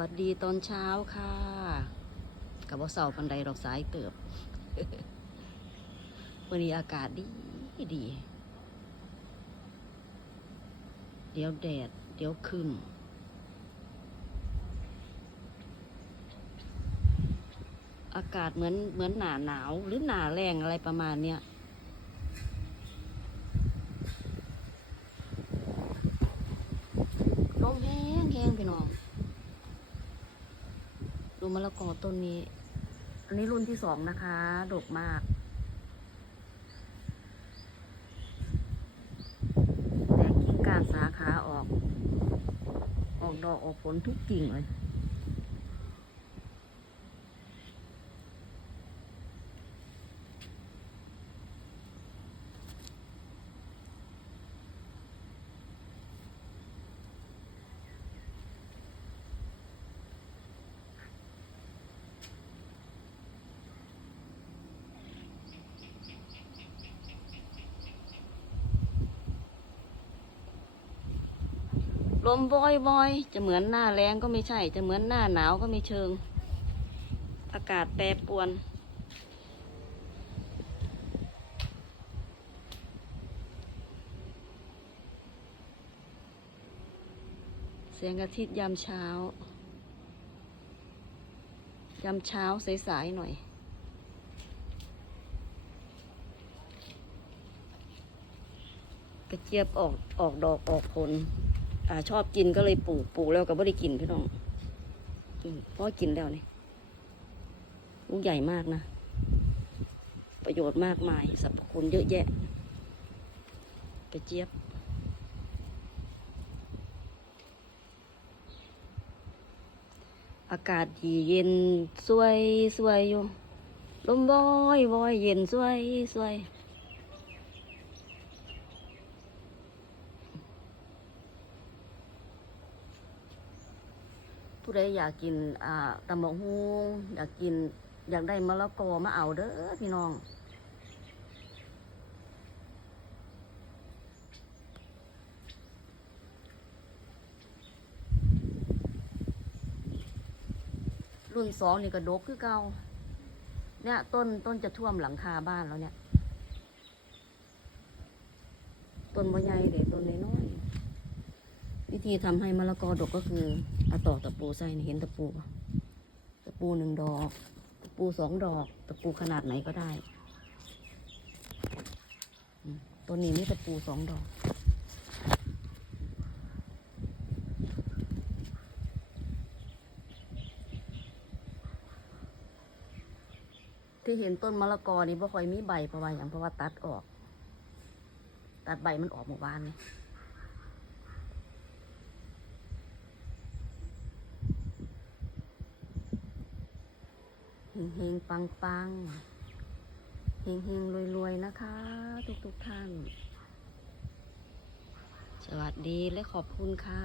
วัสดีตอนเช้าค่ะกับว่าเสาปันไดดอกสายเติบวันนี้อากาศดีดี เดี๋ยวแดด เดี๋ยวครึมอากาศเหมือนเหมือนหนาหนาวหรือหนาแรงอะไรประมาณเนี้ยลมแห้งแห้งพี่น้อง ดูมะละกอต้นนี้ อันนี้รุ่นที่สองนะคะ ดกมาก แตกกิ่งก้านสาขาออก ออกดอกออกผลทุกกิ่งเลย ลมบอยบอยๆ จะเหมือนหน้าแรงก็ไม่ใช่ จะเหมือนหน้าหนาวก็ไม่เชิง อากาศแปรปรวน เสียงอาทิตย์ยามเช้า ยามเช้าสายๆหน่อยกระเจี๊ยบออกออกดอกออกผล อ่าชอบกินก็เลยปลูกปลูกแล้วก็ไม่ได้กินพี่น้องเพราะกินแล้วนี่ลูกใหญ่มากนะ ประโยชน์มากมายสรรพคุณเยอะแยะกระเจี๊ยบ อากาศดีเย็นสวยสวยอยู่ลมบอยบอยเย็นสวยสวย ผู้ใดอยากกินอ่าตำบักฮุงอยากกิน อยากได้มะละกอมาเอาเด้อพี่น้อง รุ่นสองนี่ก็ดกคือเก่าเนี่ยต้นต้นจะท่วมหลังคาบ้านแล้วเนี่ย ต้นบ่ใหญ่เด็ต้นนี้ วิธีทำให้มะละกอดกก็คือเอาตอกตะปูใส่เห็นตะปูตะปูหนึ่งดอก ตะปูสองดอก ตะปูขนาดไหนก็ได้ต้นนี้นี่ตะปูสองดอกที่เห็นต้นมะละกอนี่บ่ค่อยมีใบเพราะว่าอย่างเพราะว่าตัดออก ตัดใบมันออกหมู่บ้านนี่เฮง เฮงปังปังเฮงเฮงรวยรวยนะคะ ทุกทุกๆท่าน สวัสดีและขอบคุณค่ะ